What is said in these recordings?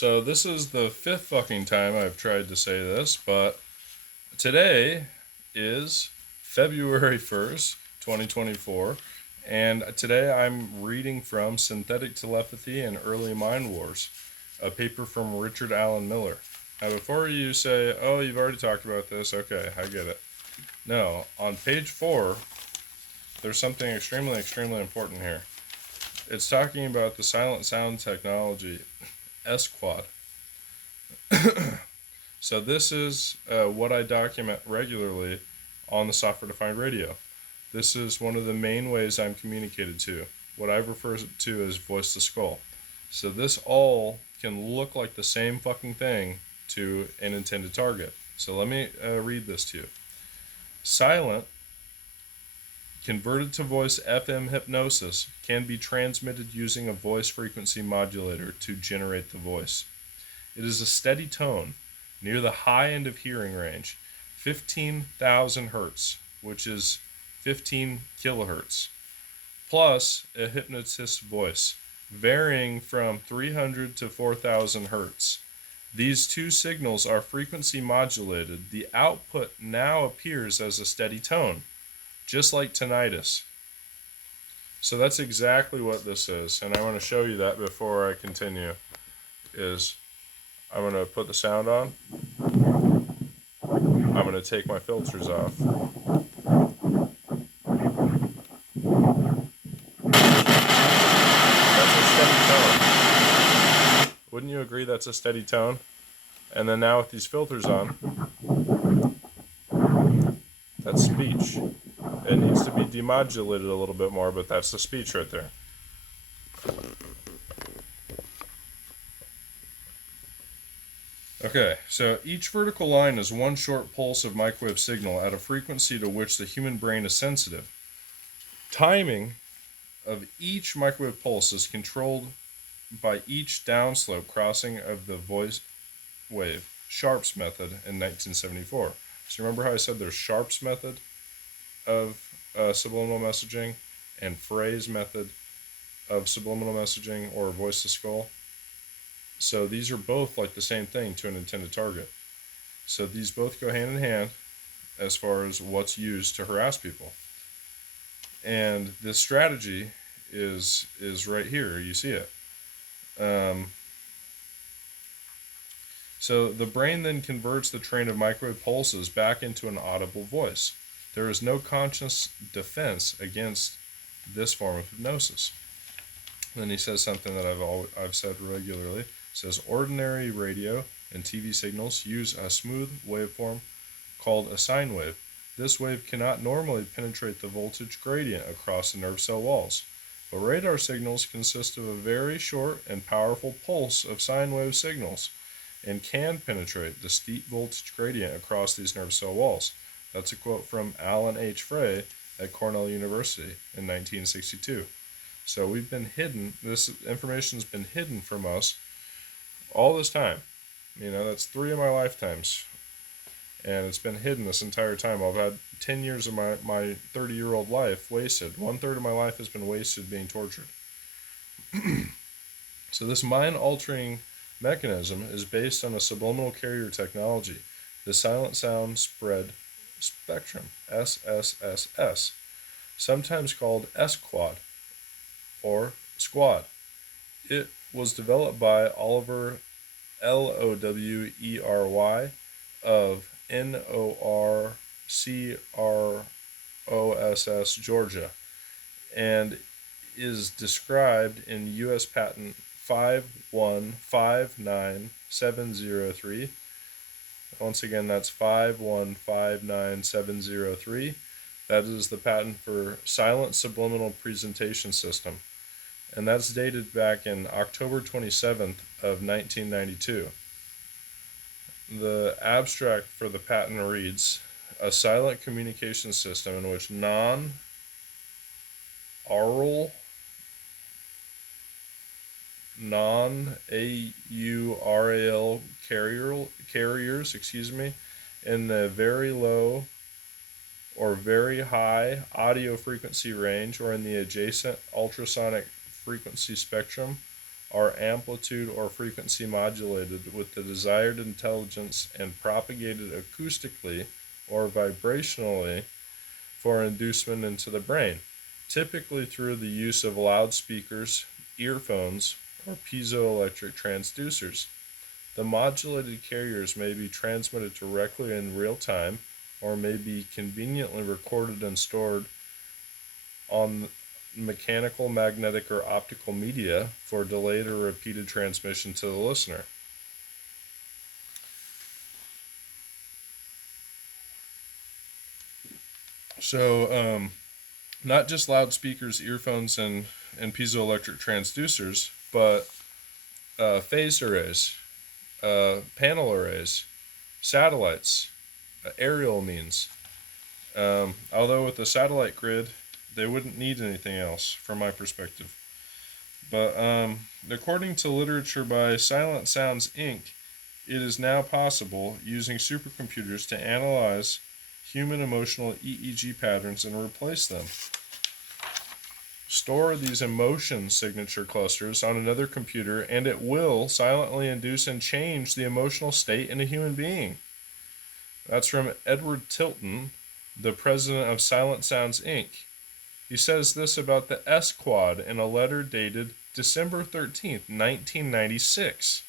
So this is the fifth fucking time I've tried to say this, but today is February 1st, 2024, and today I'm reading from Synthetic Telepathy and Early Mind Wars, a paper from Richard Allen Miller. Now before you say, oh, you've already talked about this, okay, I get it. No, on page 4, there's something extremely important here. It's talking about the silent sound technology, S-Quad. So this is what I document regularly on the software-defined radio. This is one of the main ways I'm communicated to, what I refer to as voice to skull. So this all can look like the same fucking thing to an intended target. So let me read this to you. Silent, converted to voice FM hypnosis can be transmitted using a voice frequency modulator to generate the voice. It is a steady tone near the high end of hearing range, 15,000 hertz, which is 15 kilohertz, plus a hypnotist's voice, varying from 300 to 4,000 hertz. These two signals are frequency modulated. The output now appears as a steady tone, just like tinnitus. So that's exactly what this is, and I want to show you that before I continue. I'm going to put the sound on. I'm going to take my filters off. That's a steady tone. Wouldn't you agree that's a steady tone? And then now with these filters on, that's speech. It needs to be demodulated a little bit more, but that's the speech right there. Okay, so each vertical line is one short pulse of microwave signal at a frequency to which the human brain is sensitive. Timing of each microwave pulse is controlled by each downslope crossing of the voice wave, Sharp's method, in 1974. So remember how I said there's Sharp's method of subliminal messaging and Frey's method of subliminal messaging or voice to skull? So these are both like the same thing to an intended target. So these both go hand in hand as far as what's used to harass people. And this strategy is right here. You see it. So the brain then converts the train of microwave pulses back into an audible voice. There is no conscious defense against this form of hypnosis. Then he says something that I've said regularly. It says ordinary radio and TV signals use a smooth waveform called a sine wave. This wave cannot normally penetrate the voltage gradient across the nerve cell walls, but radar signals consist of a very short and powerful pulse of sine wave signals and can penetrate the steep voltage gradient across these nerve cell walls. That's a quote from Alan H. Frey at Cornell University in 1962. So we've been hidden, this information's been hidden from us all this time. That's 3 of my lifetimes. And it's been hidden this entire time. I've had 10 years of my 30-year-old life wasted. 1/3 of my life has been wasted being tortured. So this mind-altering mechanism is based on a subliminal carrier technology, the silent sound spread spectrum, SSSS, sometimes called S-Quad or Squad. It was developed by Oliver Lowery of Norcross, Georgia, and is described in U.S. Patent 5159703. Once again, that's 5159703. That is the patent for Silent Subliminal Presentation System. And that's dated back in October 27th of 1992. The abstract for the patent reads, a silent communication system in which non-AURL carriers, in the very low or very high audio frequency range or in the adjacent ultrasonic frequency spectrum are amplitude or frequency modulated with the desired intelligence and propagated acoustically or vibrationally for inducement into the brain, typically through the use of loudspeakers, earphones, or piezoelectric transducers. The modulated carriers may be transmitted directly in real time or may be conveniently recorded and stored on mechanical, magnetic, or optical media for delayed or repeated transmission to the listener. So, not just loudspeakers, earphones, and piezoelectric transducers, but phase arrays, panel arrays, satellites, aerial means. Although with the satellite grid, they wouldn't need anything else, from my perspective. But according to literature by Silent Sounds Inc., it is now possible, using supercomputers, to analyze human emotional EEG patterns and replace them. Store these emotion signature clusters on another computer, and it will silently induce and change the emotional state in a human being. That's from Edward Tilton, the president of Silent Sounds Inc. He says this about the S-Quad in a letter dated December 13th, 1996.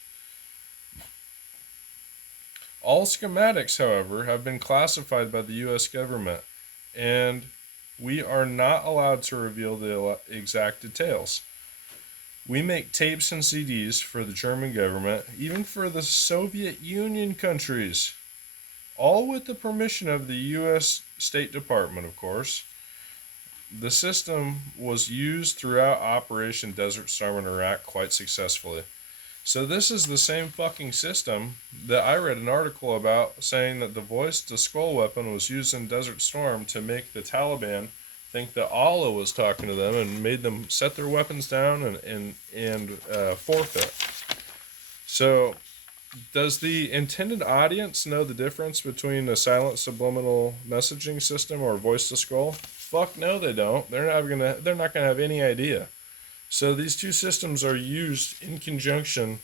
All schematics, however, have been classified by the U.S. government, and we are not allowed to reveal the exact details. We make tapes and CDs for the German government, even for the Soviet Union countries, all with the permission of the U.S. State Department, of course. The system was used throughout Operation Desert Storm in Iraq quite successfully. So this is the same fucking system that I read an article about saying that the voice-to-skull weapon was used in Desert Storm to make the Taliban think that Allah was talking to them and made them set their weapons down and forfeit. So does the intended audience know the difference between a silent subliminal messaging system or voice-to-skull? Fuck no, they don't. They're not gonna have any idea. So these two systems are used in conjunction,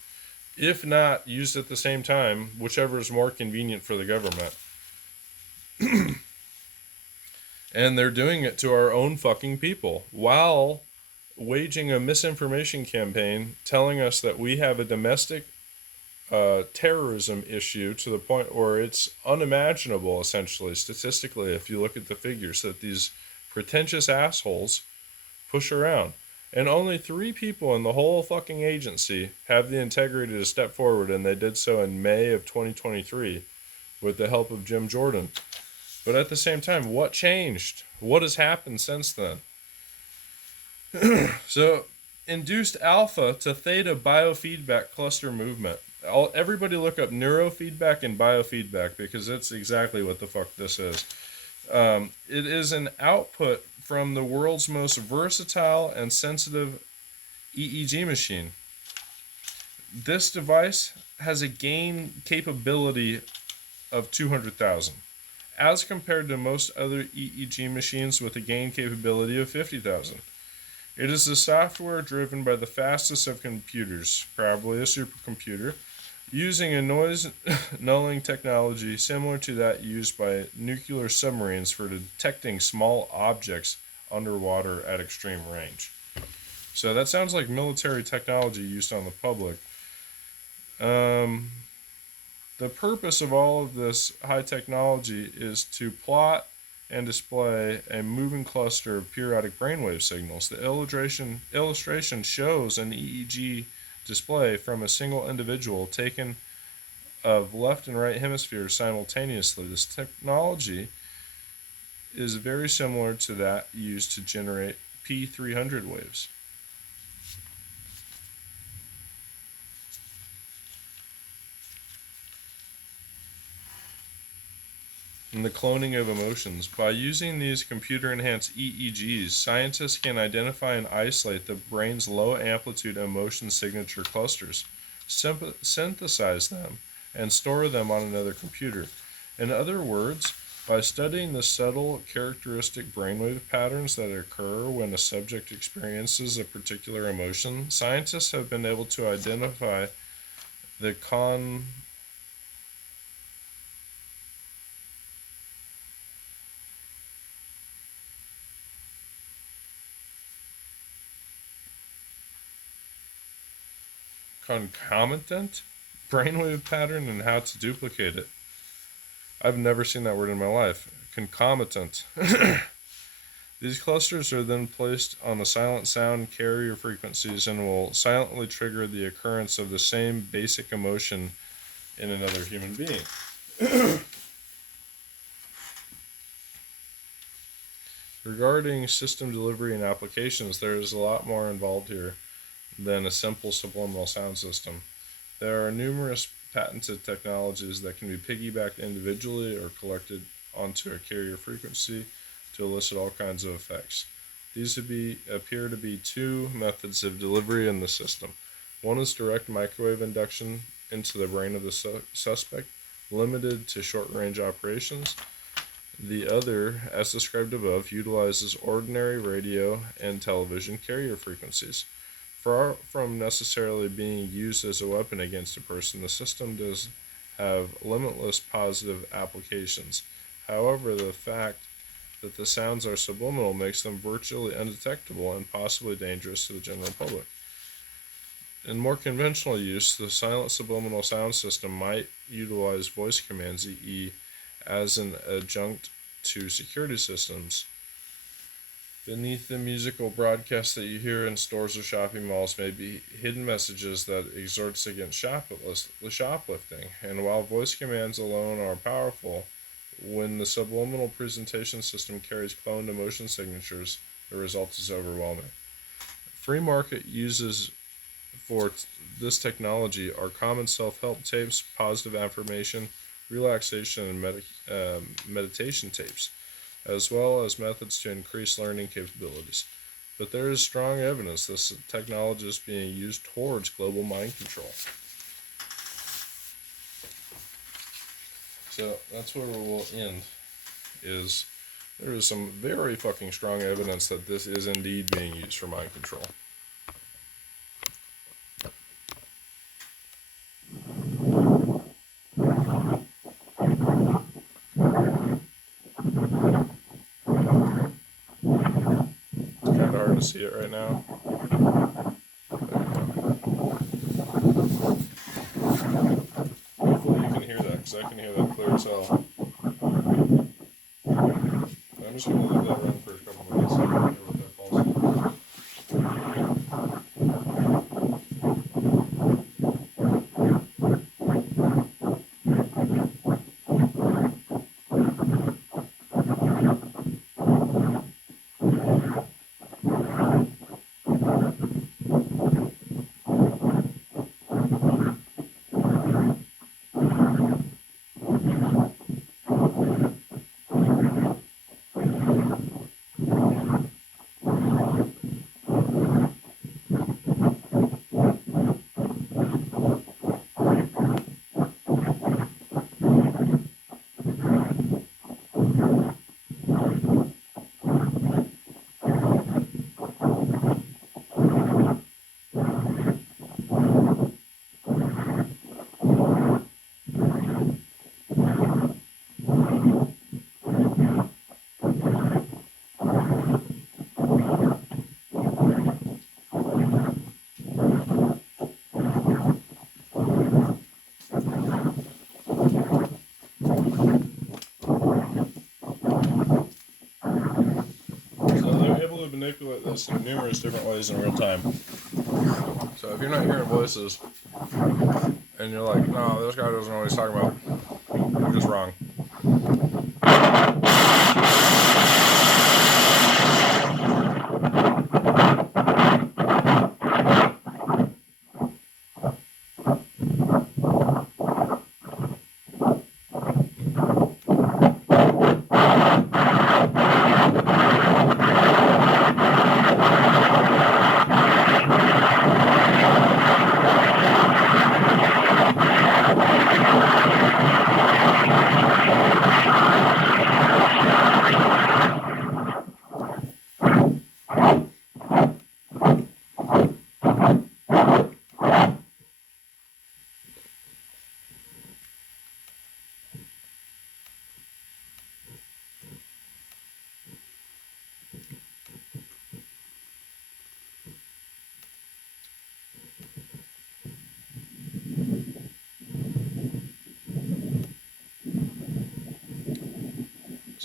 if not used at the same time, whichever is more convenient for the government. And they're doing it to our own fucking people while waging a misinformation campaign telling us that we have a domestic terrorism issue to the point where it's unimaginable, essentially, statistically, if you look at the figures that these pretentious assholes push around. And only 3 people in the whole fucking agency have the integrity to step forward, and they did so in May of 2023 with the help of Jim Jordan. But at the same time, what changed? What has happened since then? So, induced alpha to theta biofeedback cluster movement. Everybody look up neurofeedback and biofeedback, because it's exactly what the fuck this is. It is an output from the world's most versatile and sensitive EEG machine. This device has a gain capability of 200,000, as compared to most other EEG machines with a gain capability of 50,000. It is a software driven by the fastest of computers, probably a supercomputer, using a noise nulling technology similar to that used by nuclear submarines for detecting small objects underwater at extreme range. So that sounds like military technology used on the public. The purpose of all of this high technology is to plot and display a moving cluster of periodic brainwave signals. The illustration shows an EEG display from a single individual taken of left and right hemispheres simultaneously. This technology is very similar to that used to generate P300 waves. And the cloning of emotions. By using these computer-enhanced EEGs, scientists can identify and isolate the brain's low-amplitude emotion signature clusters, synthesize them, and store them on another computer. In other words, By studying the subtle, characteristic brainwave patterns that occur when a subject experiences a particular emotion, scientists have been able to identify the concomitant brainwave pattern and how to duplicate it. I've never seen that word in my life. Concomitant. These clusters are then placed on the silent sound carrier frequencies and will silently trigger the occurrence of the same basic emotion in another human being. Regarding system delivery and applications, there is a lot more involved here than a simple subliminal sound system. There are numerous patented technologies that can be piggybacked individually or collected onto a carrier frequency to elicit all kinds of effects. These appear to be two methods of delivery in the system. One is direct microwave induction into the brain of the suspect, limited to short-range operations. The other, as described above, utilizes ordinary radio and television carrier frequencies. Far from necessarily being used as a weapon against a person, the system does have limitless positive applications. However, the fact that the sounds are subliminal makes them virtually undetectable and possibly dangerous to the general public. In more conventional use, the silent subliminal sound system might utilize voice commands, e.e., as an adjunct to security systems. Beneath the musical broadcasts that you hear in stores or shopping malls may be hidden messages that exhorts against shoplifting. And while voice commands alone are powerful, when the subliminal presentation system carries cloned emotion signatures, the result is overwhelming. Free market uses for this technology are common self-help tapes, positive affirmation, relaxation, and meditation tapes, as well as methods to increase learning capabilities. But there is strong evidence this technology is being used towards global mind control. So that's where we'll end, is there is some very fucking strong evidence that this is indeed being used for mind control. It's kind of hard to see it right now. Hopefully you can hear that, because I can hear that clear as hell. I'm just going to leave that run for a couple minutes and hear what that falls. Manipulate this in numerous different ways in real time. So if you're not hearing voices and you're like, no, this guy doesn't know what he's talking about, you're just wrong.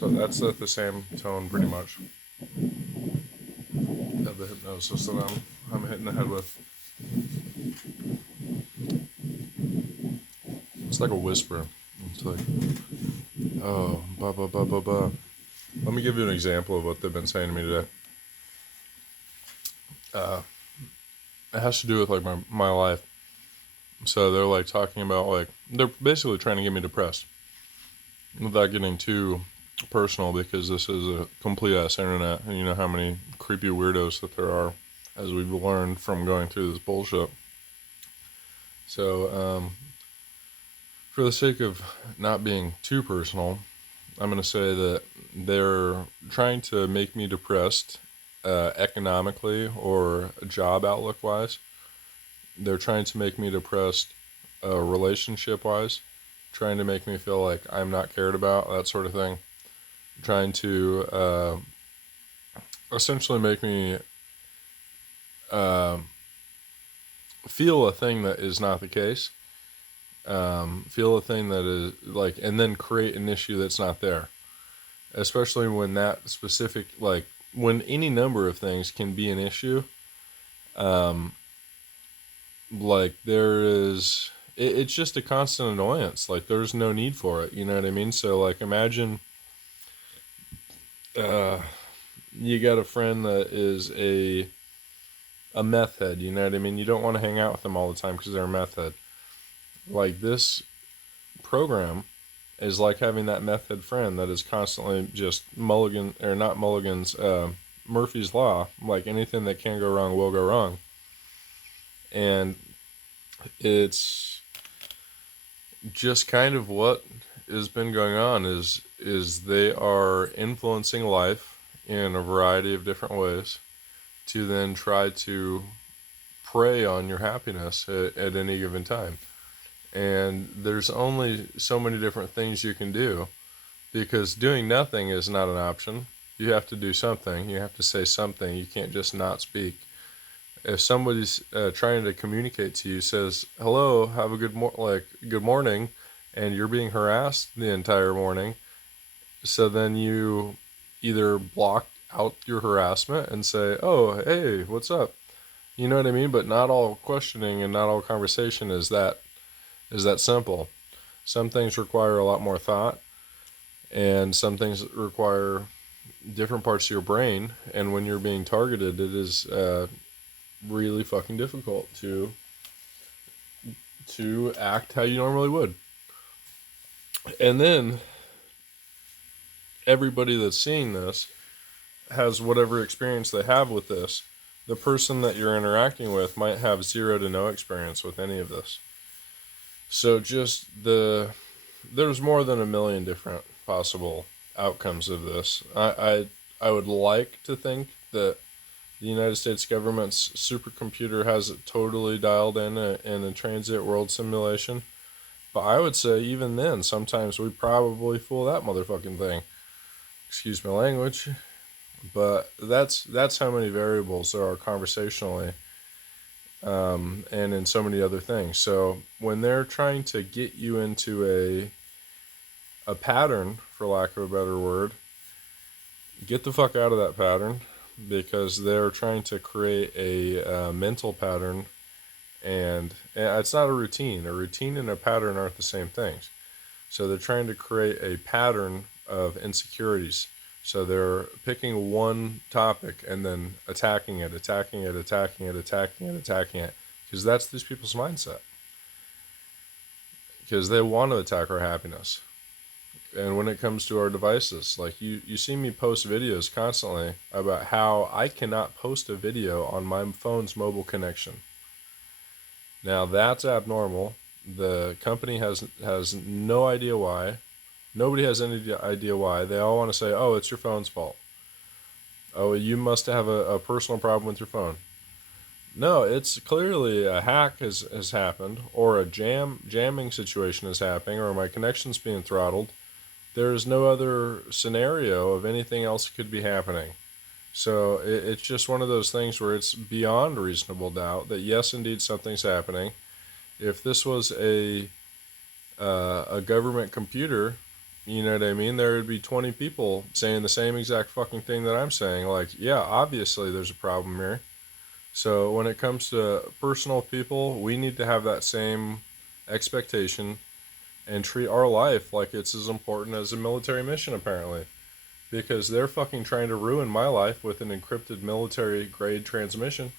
So that's at the same tone, pretty much, of the hypnosis that I'm hitting the head with. It's like a whisper. It's like, oh, ba ba ba ba ba. Let me give you an example of what they've been saying to me today. It has to do with like my life. So they're like talking about like they're basically trying to get me depressed without getting too personal, because this is a complete ass internet, and you know how many creepy weirdos that there are, as we've learned from going through this bullshit. So for the sake of not being too personal, I'm going to say that they're trying to make me depressed economically or job outlook wise. They're trying to make me depressed relationship wise, trying to make me feel like I'm not cared about, that sort of thing. Trying to essentially make me feel a thing that is not the case. Feel a thing that is like, and then create an issue that's not there. Especially when that specific, like, when any number of things can be an issue. Like, there is, it's just a constant annoyance. Like, there's no need for it. You know what I mean? So, like, imagine you got a friend that is a meth head. You know what I mean? You don't want to hang out with them all the time because they're a meth head. Like, this program is like having that meth head friend that is constantly just Murphy's Law. Like, anything that can go wrong will go wrong. And it's just kind of what has been going on is they are influencing life in a variety of different ways to then try to prey on your happiness at any given time. And there's only so many different things you can do, because doing nothing is not an option. You have to do something. You have to say something. You can't just not speak. If somebody's trying to communicate to you, says hello, have a good morning, and you're being harassed the entire morning, so then you either block out your harassment and say, oh, hey, what's up? You know what I mean? But not all questioning and not all conversation is that simple. Some things require a lot more thought, and some things require different parts of your brain, and when you're being targeted, it is really fucking difficult to act how you normally would. And then everybody that's seeing this has whatever experience they have with this. The person that you're interacting with might have zero to no experience with any of this. So just there's more than a million different possible outcomes of this. I would like to think that the United States government's supercomputer has it totally dialed in a transit world simulation. But I would say even then, sometimes we probably fool that motherfucking thing. Excuse my language. But that's how many variables there are conversationally, and in so many other things. So when they're trying to get you into a pattern, for lack of a better word, get the fuck out of that pattern, because they're trying to create a mental pattern, and it's not a routine. A routine and a pattern aren't the same things. So they're trying to create a pattern of insecurities. So they're picking one topic and then attacking it, because that's these people's mindset. Because they want to attack our happiness. And when it comes to our devices, like you see me post videos constantly about how I cannot post a video on my phone's mobile connection. Now that's abnormal. The company has no idea why. Nobody has any idea why. They all want to say, oh, it's your phone's fault. Oh, you must have a personal problem with your phone. No, it's clearly a hack has happened, or a jamming situation is happening, or my connection's being throttled. There's no other scenario of anything else that could be happening. So it's just one of those things where it's beyond reasonable doubt that yes, indeed, something's happening. If this was a government computer, You know what I mean? There would be 20 people saying the same exact fucking thing that I'm saying. Like, yeah, obviously there's a problem here. So when it comes to personal people, we need to have that same expectation and treat our life like it's as important as a military mission, apparently. Because they're fucking trying to ruin my life with an encrypted military grade transmission.